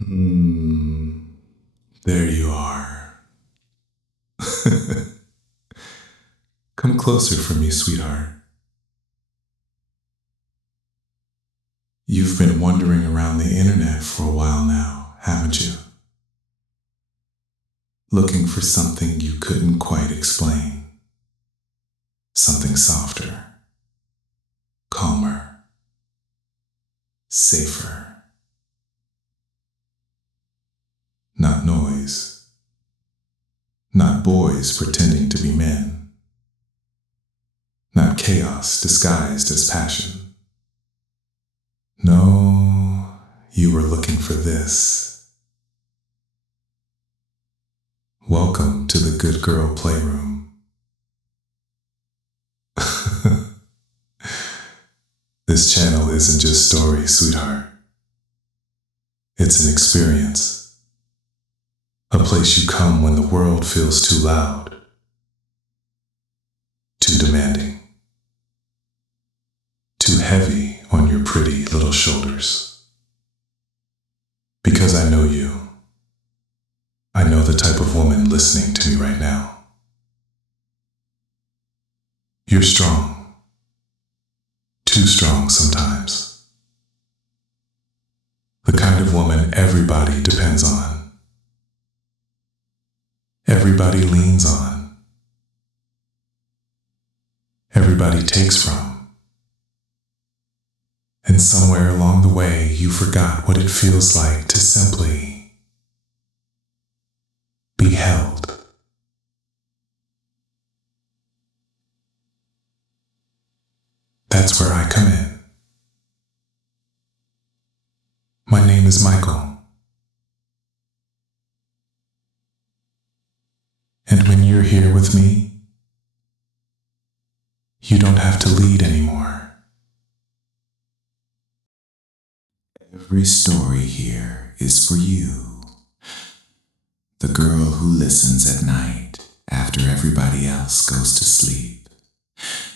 There you are. Come closer for me, sweetheart. You've been wandering around the internet for a while now, haven't you? Looking for something you couldn't quite explain. Something softer, calmer, safer. Not noise. Not boys pretending to be men. Not chaos disguised as passion. No, you were looking for this. Welcome to the Good Girl Playroom. This channel isn't just stories, sweetheart. It's an experience. A place you come when the world feels too loud, too demanding, too heavy on your pretty little shoulders. Because I know you. I know the type of woman listening to me right now. You're strong. Too strong sometimes. The kind of woman everybody depends on. Everybody leans on. Everybody takes from. And somewhere along the way, you forgot what it feels like to simply be held. That's where I come in. My name is Michael. And when you're here with me, you don't have to lead anymore. Every story here is for you. The girl who listens at night after everybody else goes to sleep.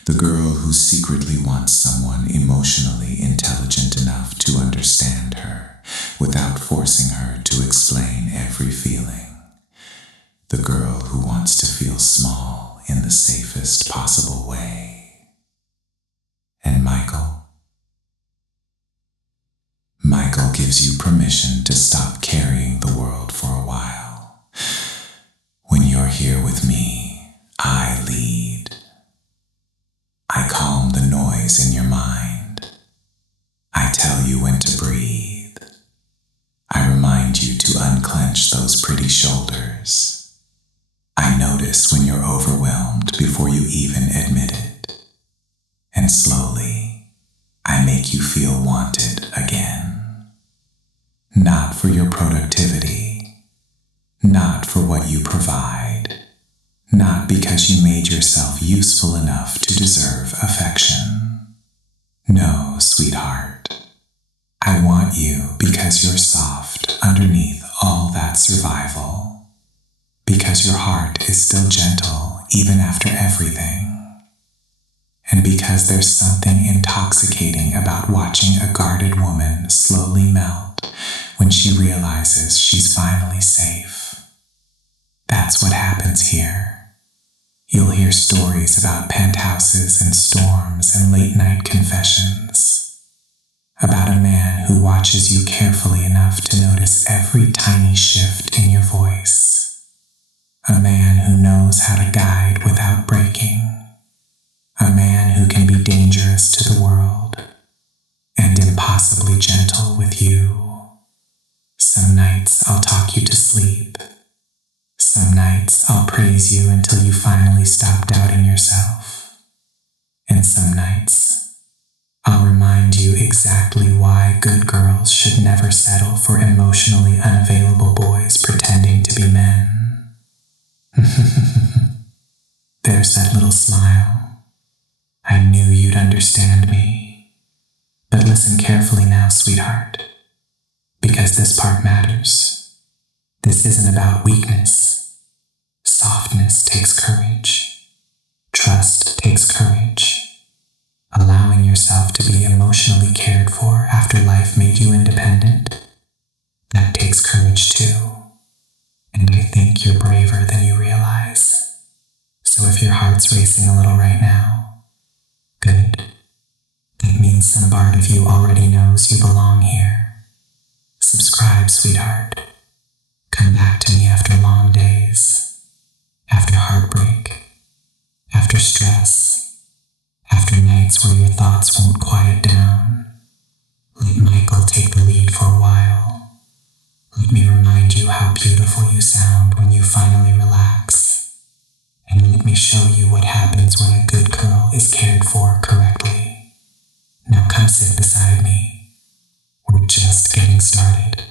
The girl who secretly wants someone emotionally intelligent enough to understand her without forcing her to explain every feeling. The girl who wants to feel small in the safest possible way. And Michael gives you permission to stop carrying the world for a while. When you're here with me, I lead. I calm the noise in your mind. I tell you when to breathe. I remind you to unclench those pretty shoulders. I notice when you're overwhelmed before you even admit it. And slowly, I make you feel wanted again. Not for your productivity, not for what you provide, not because you made yourself useful enough to deserve affection. No, sweetheart, I want you because you're soft underneath all that survival, because your heart is still gentle even after everything. And because there's something intoxicating about watching a guarded woman slowly melt when she realizes she's finally safe. That's what happens here. You'll hear stories about penthouses and storms and late-night confessions. About a man who watches you carefully enough to notice every tiny shift in your voice. A man who knows how to guide without breaking. A man who can be dangerous to the world and impossibly gentle with you. Some nights I'll talk you to sleep. Some nights I'll praise you until you finally stop doubting yourself. And some nights I'll remind you exactly why good girls should never settle for emotionally unavailable boys pretending to be men. There's that little smile. I knew you'd understand me. But listen carefully now, sweetheart, because this part matters. This isn't about weakness. Softness takes courage. Trust takes courage. Allowing yourself to be emotionally cared for after life made you independent, that takes takes courage too, and I think you're braver than you realize. So if your heart's racing a little right now, good. That means some part of you already knows you belong here. Subscribe, sweetheart. Come back to me after long days, after heartbreak, after stress, after nights where your thoughts won't quiet down. Let Michael take the lead for a while. Let me remind you how beautiful you sound when you finally relax. And let me show you what happens when a good girl is cared for correctly. Now come sit beside me. We're just getting started.